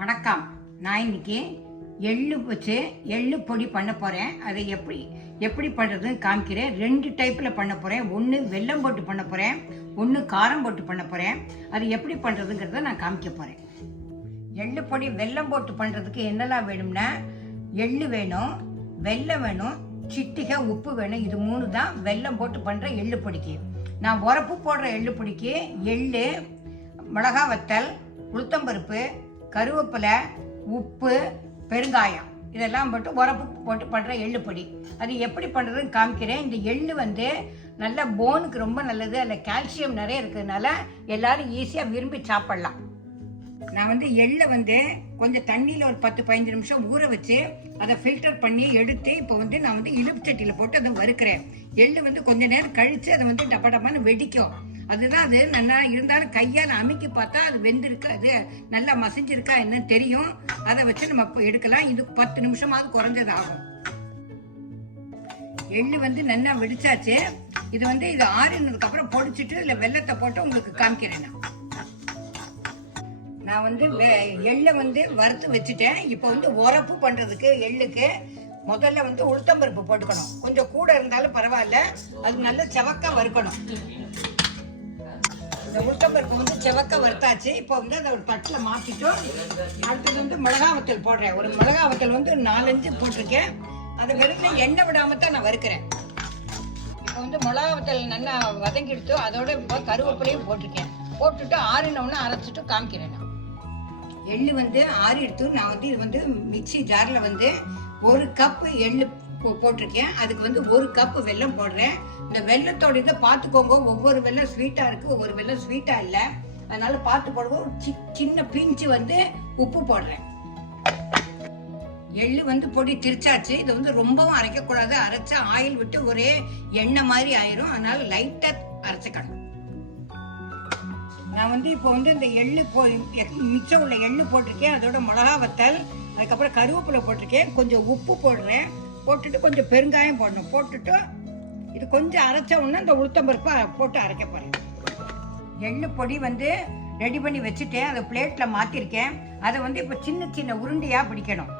வணக்கம். நான் இன்னைக்கு எள்ளு வச்சு எள்ளு பொடி பண்ண போகிறேன். அதை எப்படி பண்ணுறதுன்னு காமிக்கிறேன். 2 டைப்பில் பண்ண போகிறேன். ஒன்று வெல்லம் போட்டு பண்ண போகிறேன், ஒன்று காரம் போட்டு பண்ண போகிறேன். அது எப்படி பண்ணுறதுங்கிறத நான் காமிக்க போகிறேன். எள்ளு பொடி வெல்லம் போட்டு பண்ணுறதுக்கு என்னெல்லாம் வேணும்னா, எள்ளு வேணும், வெல்லம் வேணும், சிட்டிகை உப்பு வேணும். இது 3 தான் வெல்லம் போட்டு பண்ணுற எள்ளு பொடிக்கு. நான் உரப்பு போடுற எள்ளு பொடிக்கு எள்ளு, மிளகா வத்தல், உளுத்தம்பருப்பு, கருவேப்பிலை, உப்பு, பெருங்காயம் இதெல்லாம் போட்டு உரப்பு போட்டு பண்ணுற எள்ளு பொடி. அது எப்படி பண்ணுறதுன்னு காமிக்கிறேன். இந்த எள்ளு நல்ல போனுக்கு ரொம்ப நல்லது. அதில் கால்சியம் நிறைய இருக்கிறதுனால எல்லாரும் ஈஸியாக விரும்பி சாப்பிட்லாம். நான் எள்ளை கொஞ்சம் தண்ணியில் ஒரு 10-15 நிமிஷம் ஊற வச்சு அதை ஃபில்டர் பண்ணி எடுத்து இப்போ நான் இழுப்பு சட்டியில் போட்டு அதை வறுக்கிறேன். எள்ளு கொஞ்ச நேரம் கழித்து அதை டப்பா டப்பான்னு வெடிக்கும். அதுதான் அது நல்லா இருந்தாலும் கையால் அமுக்கி பார்த்தா அது வெந்திருக்கு, அது நல்லா மசிஞ்சிருக்கா என்னன்னு தெரியும். அதை வச்சு நம்ம எடுக்கலாம். இது 10 நிமிஷமாவது குறைஞ்சது ஆகும். எள்ளு நல்லா வெடிச்சாச்சு. இது இது ஆறினதுக்கு அப்புறம் பொடிச்சிட்டு இல்லை வெள்ளத்தை போட்டு உங்களுக்கு காமிக்கிறேன். நான் எள்ளை வறுத்து வச்சுட்டேன். இப்போ உரப்பு பண்ணுறதுக்கு எள்ளுக்கு முதல்ல உளுத்தம்பருப்பு போட்டுக்கணும். கொஞ்சம் கூட இருந்தாலும் பரவாயில்ல, அது நல்ல செவக்கா வறுக்கணும். இந்த உளுத்தம்பருப்பு செவக்க வறுத்தாச்சு. இப்போ அதை ஒரு தட்டில் மாற்றிட்டோம். அடுத்தது மிளகா வத்தல் போடுறேன். ஒரு மிளகா வத்தல் 4-5 போட்டிருக்கேன். அதை வெறும் எண்ணெய் விடாம தான் நான் வறுக்கிறேன். இப்போ மிளகா வத்தல் நல்லா வதங்கிடுத்து. அதோட இப்போ கருவேப்பிலையும் போட்டிருக்கேன். போட்டுட்டு ஆறினோன்னு அரைச்சிட்டு காமிக்கிறேன். நான் எள்ளு ஆறி எடுத்து நான் இது மிக்சி ஜாரில் 1 கப்பு எள்ளு போட்டிருக்கேன். அதுக்கு 1 கப்பு வெல்லம் போடுறேன். இந்த வெல்லத்தோட இதை பார்த்துக்கோங்க. ஒவ்வொரு வெல்லம் ஸ்வீட்டாக இருக்குது, ஒவ்வொரு வெல்லம் ஸ்வீட்டாக இல்லை. அதனால பார்த்து போடுவோம். ஒரு சின்ன பிஞ்சு உப்பு போடுறேன். எள்ளு பொடி திரிச்சாச்சு. இது ரொம்பவும் அரைக்கக்கூடாது. அரைச்சா ஆயில் விட்டு ஒரே எண்ணெய் மாதிரி ஆயிரும். அதனால லைட்டாக அரைச்சிக்கணும். நான் இப்போ இந்த எள்ளு மிச்சம் உள்ள எள்ளு போட்டிருக்கேன். அதோட மிளகா வத்தல், அதுக்கப்புறம் கருவேப்பிலை போட்டிருக்கேன். கொஞ்சம் உப்பு போடுறேன். போட்டுட்டு கொஞ்சம் பெருங்காயம் போடணும். போட்டுட்டு இது கொஞ்சம் அரைச்ச உடனே இந்த உளுத்தம்பருப்பை போட்டு அரைக்க போகிறேன். எள்ளு பொடி ரெடி பண்ணி வச்சுட்டேன். அதை பிளேட்டில் மாற்றிருக்கேன். அதை இப்போ சின்ன சின்ன உருண்டையாக பிடிக்கணும்.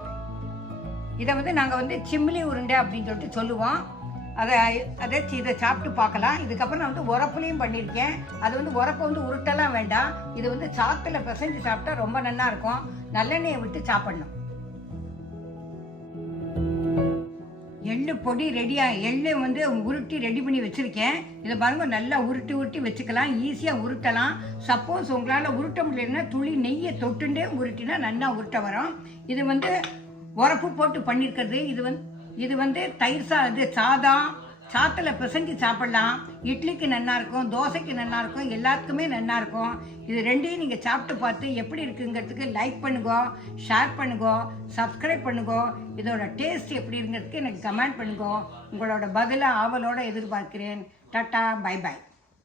இதை நாங்கள் சிம்லி உருண்டை அப்படின்னு சொல்லுவோம். இதை சாப்பிட்டு பார்க்கலாம். இதுக்கப்புறம் நான் உரப்புலையும் பண்ணியிருக்கேன். அது உரப்பை உருட்டெல்லாம் வேண்டாம். இது சாத்தில் பிசைஞ்சு சாப்பிட்டா ரொம்ப நல்லா இருக்கும். நல்லெண்ணெயை விட்டு சாப்பிடணும். எள்ளு பொடி ரெடியாக எள்ளு உருட்டி ரெடி பண்ணி வச்சுருக்கேன். இதை பாருங்க, நல்லா உருட்டி வச்சுக்கலாம். ஈஸியாக உருட்டலாம். சப்போஸ் உங்களால் உருட்ட முடியலன்னா துளி நெய்யை தொட்டுண்டே உருட்டினா நல்லா உருட்ட வரும். இது உரப்பு போட்டு பண்ணியிருக்கிறது. இது தயிர் சாதம் சாத்தில் பிசைஞ்சு சாப்பிடலாம். இட்லிக்கு நல்லா இருக்கும், தோசைக்கு நல்லா இருக்கும், எல்லாத்துக்குமே நல்லா இருக்கும். இது ரெண்டையும் நீங்கள் சாப்பிட்டு பார்த்து எப்படி இருக்குங்கிறதுக்கு லைக் பண்ணுங்க, ஷேர் பண்ணுங்க, சப்ஸ்கிரைப் பண்ணுங்க. இதோட டேஸ்ட் எப்படி இருக்குங்கிறதுக்கு எனக்கு கமெண்ட் பண்ணுங்க. உங்களோட பதிலை ஆவலோடு எதிர்பார்க்கிறேன். Tata, bye bye.